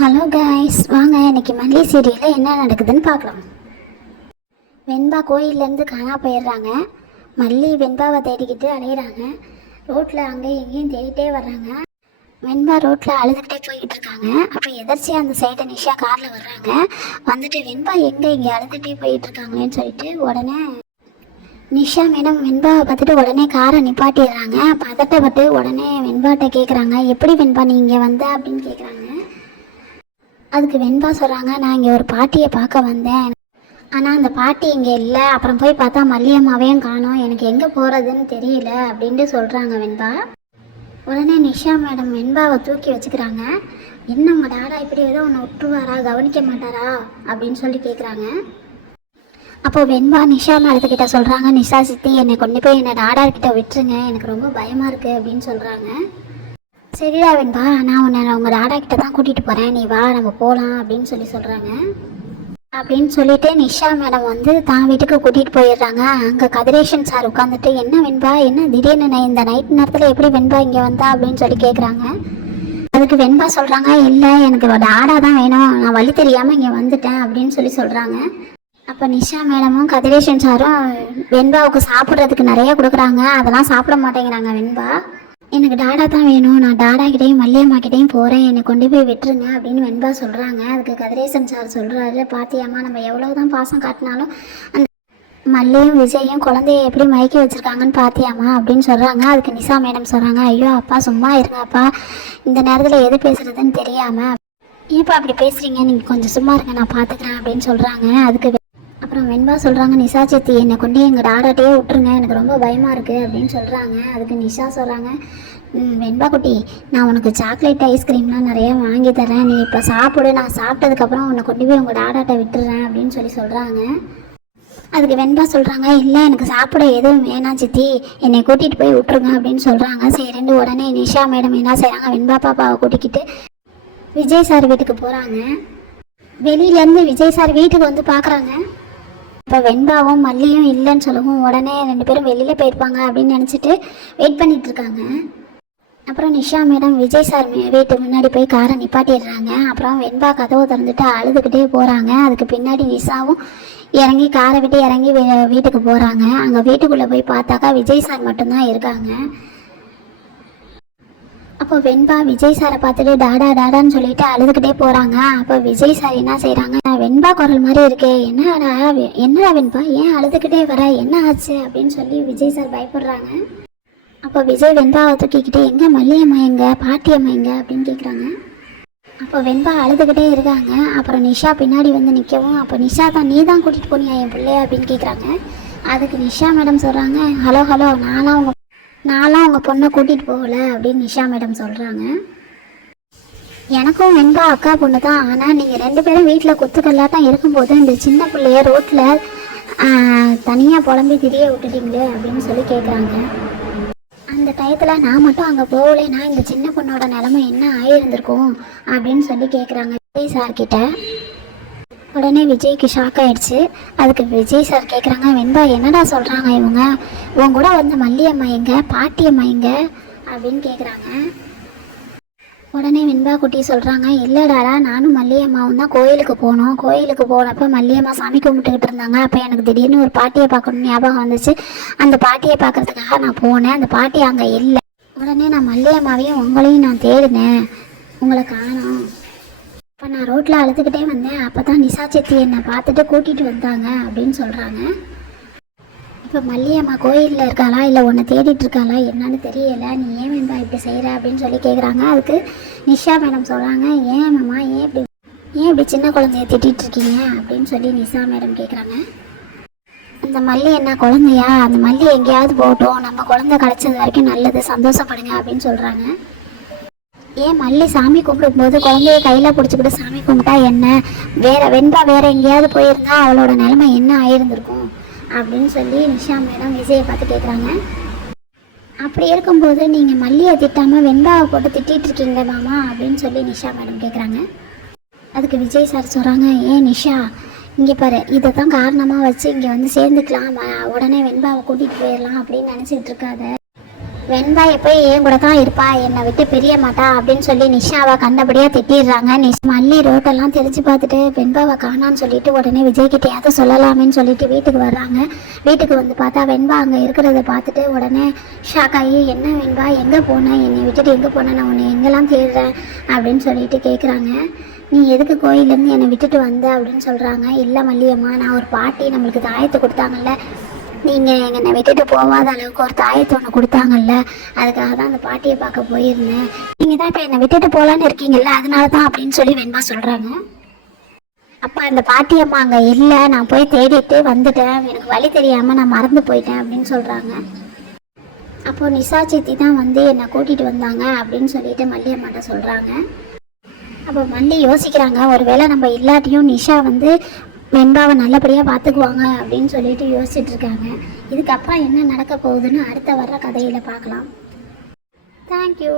Hello guys, வாங்க இன்னைக்கு மல்லி சீரியலில் என்ன நடக்குதுன்னு பார்க்கலாம். வெண்பா கோயிலேருந்து காணா போயிடுறாங்க. மல்லி வெண்பாவை தேடிக்கிட்டு அலையிறாங்க. ரோட்டில் அங்கேயும் இங்கேயும் தேடிட்டே வர்றாங்க. வெண்பா ரோட்டில் அழுதுகிட்டே போய்கிட்டு இருக்காங்க. அப்போ எதர்ச்சியாக அந்த சைடை நிஷா காரில் வர்றாங்க. வந்துட்டு வெண்பா எங்கே இங்கே அழுதுகிட்டே போயிட்டு இருக்காங்களேன்னு சொல்லிட்டு உடனே நிஷா மேடம் வெண்பாவை பார்த்துட்டு உடனே காரை நிப்பாட்டிடுறாங்க. பதட்டப்பட்டு உடனே வெண்பாட்ட கேட்குறாங்க, எப்படி வெண்பா நீ இங்கே வந்த அப்படின்னு கேட்குறாங்க. அதுக்கு வெண்பா சொல்கிறாங்க, நான் இங்கே ஒரு பாட்டியை பார்க்க வந்தேன், ஆனால் அந்த பாட்டி இங்கே இல்லை. அப்புறம் போய் பார்த்தா மல்லியம்மாவையும் காணோம், எனக்கு எங்கே போகிறதுன்னு தெரியல அப்படின்ட்டு சொல்கிறாங்க வெண்பா. உடனே நிஷா மேடம் வெண்பாவை தூக்கி வச்சுக்கிறாங்க. என்ன உங்கள் டாடா இப்படி ஏதோ ஒன்று விட்டுருவாரா, கவனிக்க மாட்டாரா அப்படின்னு சொல்லி கேட்குறாங்க. அப்போது வெண்பா நிஷா மேடத்துக்கிட்ட சொல்கிறாங்க, நிஷா சித்தி என்னை கொண்டு போய் என்னை டாடாக்கிட்ட விட்டுருங்க, எனக்கு ரொம்ப பயமாக இருக்குது அப்படின்னு சொல்கிறாங்க. சரிடா வெண்பா, நான் உன்னை உங்கள் டாடா கிட்ட தான் கூட்டிகிட்டு போகிறேன், நீ வா நம்ம போகலாம் அப்படின்னு சொல்கிறாங்க. அப்படின்னு சொல்லிட்டு நிஷா மேடம் வந்து தான் வீட்டுக்கு கூட்டிகிட்டு போயிடுறாங்க. அங்கே கதிரேஷன் சார் உட்காந்துட்டு, என்ன வெண்பா என்ன திடீர்னு இந்த நைட் நேரத்தில் எப்படி வெண்பா இங்கே வந்தா அப்படின்னு சொல்லி கேட்குறாங்க. அதுக்கு வெண்பா சொல்கிறாங்க, இல்லை எனக்கு டாடா தான் வேணும், நான் வழி தெரியாமல் இங்கே வந்துட்டேன் அப்படின்னு சொல்கிறாங்க. அப்போ நிஷா மேடமும் கதிரேஷன் சாரும் வெண்பாவுக்கு சாப்பிட்றதுக்கு நிறைய கொடுக்குறாங்க. அதெல்லாம் சாப்பிட மாட்டேங்கிறாங்க வெண்பா. எனக்கு டாடா தான் வேணும், நான் டாடா கிட்டேயும் மல்லியம்மாக்கிட்டேயும் போகிறேன், என்னை கொண்டு போய் விட்டுருங்க அப்படின்னு வெண்பா சொல்கிறாங்க. அதுக்கு கதிரேசன் சார் சொல்கிறாரு, பாத்தியாம்மா நம்ம எவ்வளோ தான் பாசம் காட்டினாலும் அந்த மல்லியும் விஜயும் குழந்தைய எப்படி மயக்கி வச்சுருக்காங்கன்னு பாத்தியாம்மா அப்படின்னு சொல்கிறாங்க. அதுக்கு நிஷா மேடம் சொல்கிறாங்க, ஐயோ அப்பா சும்மா இருங்க அப்பா, இந்த நேரத்தில் எது பேசுகிறதுன்னு தெரியாமல் ஏன்ப்பா அப்படி பேசுகிறீங்க, நீங்கள் கொஞ்சம் சும்மா இருங்க நான் பார்த்துக்கிறேன் அப்படின்னு சொல்கிறாங்க. அதுக்கு அப்புறம் வெண்பா சொல்கிறாங்க, நிஷா சித்தி என்னை கொண்டு எங்கள் டாடாட்டையே விட்டுருங்க, எனக்கு ரொம்ப பயமாக இருக்குது அப்படின்னு சொல்கிறாங்க. அதுக்கு நிஷா சொல்கிறாங்க, வெண்பா குட்டி நான் உனக்கு சாக்லேட் ஐஸ்கிரீம்லாம் நிறைய வாங்கி தரேன், நீ இப்போ சாப்பிடு, நான் சாப்பிட்டதுக்கப்புறம் உன்னை கொண்டு போய் உங்கள் டாடாட்டை விட்டுறேன் அப்படின்னு சொல்கிறாங்க. அதுக்கு வெண்பா சொல்கிறாங்க, இல்லை எனக்கு சாப்பிட எதுவும் வேணாம் சித்தி, என்னை கூட்டிகிட்டு போய் விட்டுருங்க அப்படின்னு சொல்கிறாங்க. சரிண்டு உடனே நிஷா மேடம் என்ன செய்கிறாங்க, வெண்பா பாப்பாவை கூட்டிக்கிட்டு விஜய் சார் வீட்டுக்கு போகிறாங்க. வெளியிலேருந்து விஜய் சார் வீட்டுக்கு வந்து பார்க்குறாங்க. இப்போ வெண்பாவும் மல்லியும் இல்லைன்னு சொல்லவும் உடனே 2 பேரும் வெளியில் போயிருப்பாங்க அப்படின்னு நினச்சிட்டு வெயிட் பண்ணிகிட்ருக்காங்க. அப்புறம் நிஷா மேடம் விஜய் சார் வீட்டு முன்னாடி போய் காரை நிப்பாட்டிடுறாங்க. அப்புறம் வெண்பா கதவை திறந்துட்டு அழுதுகிட்டே போகிறாங்க. அதுக்கு பின்னாடி நிஷாவும் இறங்கி காரை விட்டு இறங்கி வீட்டுக்கு போகிறாங்க. அங்கே வீட்டுக்குள்ளே போய் பார்த்தாக்கா விஜய் சார் மட்டும்தான் இருக்காங்க. அப்போ வெண்பா விஜய் சாரை பார்த்துட்டு டாடா டாடான்னு சொல்லிட்டு அழுதுகிட்டே போகிறாங்க. அப்போ விஜய் சார் என்ன செய்கிறாங்க, வெண்பா குரல் மாதிரி இருக்கே, என்னடா வெண்பா ஏன் அழுதுகிட்டே வர, என்ன ஆச்சு அப்படின்னு சொல்லி விஜய் சார் பயப்படுறாங்க. அப்போ விஜய் வெண்பாவை தூக்கிக்கிட்டு, எங்கே மல்லியம்மா எங்க பாட்டியம்மா எங்க அப்படின்னு கேட்குறாங்க. அப்போ வெண்பா அழுதுகிட்டே இருக்காங்க. அப்புறம் நிஷா பின்னாடி வந்து நிற்கவும், அப்போ நிஷா தான் நீ தான் கூட்டிகிட்டு போனியா என் பிள்ளைய அப்படின்னு கேட்குறாங்க. அதுக்கு நிஷா மேடம் சொல்கிறாங்க, ஹலோ நான்லாம் உங்கள் பொண்ணை கூட்டிகிட்டு போகல அப்படின்னு நிஷா மேடம் சொல்கிறாங்க. எனக்கும் வெண்பா அக்கா பொண்ணு தான், ஆனால் நீங்கள் 2 பேரும் வீட்டில் குத்துக்கல்லாட்டம் இருக்கும்போது இந்த சின்ன பிள்ளைய ரோட்டில் தனியாக புலம்பி திரிய விட்டுட்டீங்களே அப்படின்னு சொல்லி கேட்குறாங்க. அந்த டயத்தில் நான் மட்டும் அங்கே போகலைன்னா இந்த சின்ன பொண்ணோட நிலமை என்ன ஆகியிருந்திருக்கும் அப்படின்னு சொல்லி கேட்குறாங்க விஜய் சார்கிட்ட. உடனே விஜய்க்கு ஷாக் ஆகிடுச்சு. அதுக்கு விஜய் சார் கேட்குறாங்க, வெண்பா என்னடா சொல்கிறாங்க இவங்க, உன் கூட வந்து மல்லியம்மா எங்க பாட்டியம்மா எங்க அப்படின்னு கேட்குறாங்க. உடனே வெண்பா குட்டி சொல்கிறாங்க, இல்லைடாடா நானும் மல்லியம்மாவும் தான் கோயிலுக்கு போனப்போ மல்லியம்மா சாமி கும்பிட்டுக்கிட்டு இருந்தாங்க. அப்போ எனக்கு திடீர்னு ஒரு பாட்டியை பார்க்கணும்னு ஞாபகம் வந்துச்சு, அந்த பாட்டியை பார்க்குறதுக்காக நான் போனேன், அந்த பாட்டி அங்கே இல்லை. உடனே நான் மல்லியம்மாவையும் உங்களையும் நான் தேடினேன், உங்களை காணோம். இப்போ நான் ரோட்டில் அழுதுகிட்டே வந்தேன், அப்போ தான் நிஷா சித்தி என்னை பார்த்துட்டு கூட்டிகிட்டு வந்தாங்க அப்படின்னு சொல்கிறாங்க. இப்போ மல்லியம்மா கோயிலில் இருக்காளா இல்லை உன்னை தேடிட்டு இருக்காளா என்னன்னு தெரியலை, நீ ஏன் வெண்பா இப்படி செய்கிற அப்படின்னு சொல்லி கேட்குறாங்க. அதுக்கு நிஷா மேடம் சொல்கிறாங்க, ஏன் மேம்மா ஏன் இப்படி சின்ன குழந்தைய திட்டிகிட்டு இருக்கீங்க அப்படின்னு சொல்லி நிஷா மேடம் கேட்குறாங்க. அந்த மல்லி என்ன குழந்தையா, அந்த மல்லி எங்கேயாவது போகட்டும், நம்ம குழந்தை கிடச்சது வரைக்கும் நல்லது, சந்தோஷப்படுங்க அப்படின்னு சொல்கிறாங்க. ஏன் மல்லி சாமி கும்பிடும்போது குழந்தைய கையில் பிடிச்சிக்கிட்டு சாமி கும்பிட்டா என்ன, வெண்பா வேற எங்கேயாவது போயிருந்தா அவளோட நிலைமை என்ன ஆயிருந்திருக்கும் அப்படின்னு சொல்லி நிஷா மேடம் விஜயை பார்த்து கேட்குறாங்க. அப்படி இருக்கும்போது நீங்கள் மல்லியை திட்டாமல் வெண்பாவை போட்டு திட்டிகிட்டு இருக்கீங்களே மாமா அப்படின்னு சொல்லி நிஷா மேடம் கேட்குறாங்க. அதுக்கு விஜய் சார் சொல்கிறாங்க, ஏன் நிஷா இங்கே பாரு, இதை தான் காரணமாக வச்சு இங்கே வந்து சேர்ந்துக்கலாம், உடனே வெண்பாவை கூட்டிகிட்டு போயிடலாம் அப்படின்னு நினச்சிக்கிட்டு இருக்காத, வெண்பா எப்போயும் என் கூட தான் இருப்பா, என்னை விட்டு பிரிய மாட்டா அப்படின்னு சொல்லி நிஷாவை கண்டபடியாக திட்டிடுறாங்க. மல்லி ரோட்டெல்லாம் தெரிஞ்சு பார்த்துட்டு வெண்பாவை காணான்னு சொல்லிட்டு உடனே விஜய்கிட்டையாவது சொல்லலாமேன்னு சொல்லிட்டு வீட்டுக்கு வர்றாங்க. வீட்டுக்கு வந்து பார்த்தா வெண்பா அங்கே இருக்கிறத பார்த்துட்டு உடனே ஷாக் ஆகி, என்ன வெண்பா எங்கே போனேன், என்னை விட்டுட்டு எங்கே போனேன், நான் உன்னை எங்கெல்லாம் தேடுறேன் அப்படின்னு சொல்லிட்டு கேட்குறாங்க. நீ எதுக்கு கோயிலேருந்து என்னை விட்டுட்டு வந்த அப்படின்னு சொல்கிறாங்க. இல்லை மல்லியம்மா, நான் ஒரு பாட்டி நம்மளுக்கு தாயத்தை கொடுத்தாங்கல்ல, நீங்கள் என்னை விட்டுட்டு போகாத அளவுக்கு ஒரு தாயத்தை ஒன்று கொடுத்தாங்கல்ல, அதுக்காக தான் அந்த பாட்டியை பார்க்க போயிருந்தேன். நீங்கள் தான் இப்போ என்னை விட்டுட்டு போகலான்னு இருக்கீங்கல்ல, அதனால தான் அப்படின்னு சொல்லி வெண்பா சொல்கிறாங்க. அப்போ அந்த பாட்டியம்மா அங்கே இல்லை, நான் போய் தேடிட்டு வந்துட்டேன், எனக்கு வழி தெரியாமல் நான் மறந்து போயிட்டேன் அப்படின்னு சொல்கிறாங்க. அப்போது நிஷா சித்தி தான் வந்து என்னை கூட்டிகிட்டு வந்தாங்க அப்படின்னு சொல்லிட்டு மல்லியம்மாட்ட சொல்கிறாங்க. அப்போ மல்லி யோசிக்கிறாங்க, ஒருவேளை நம்ம இல்லாட்டியும் நிஷா வந்து வெண்பாவை நல்லபடியாக பார்த்துக்குவாங்க அப்படின்னு சொல்லிட்டு யோசிச்சுட்டு இருக்காங்க. இதுக்கப்புறம் என்ன நடக்க போகுதுன்னு அடுத்த வர்ற கதையில் பார்க்கலாம். தேங்க்யூ.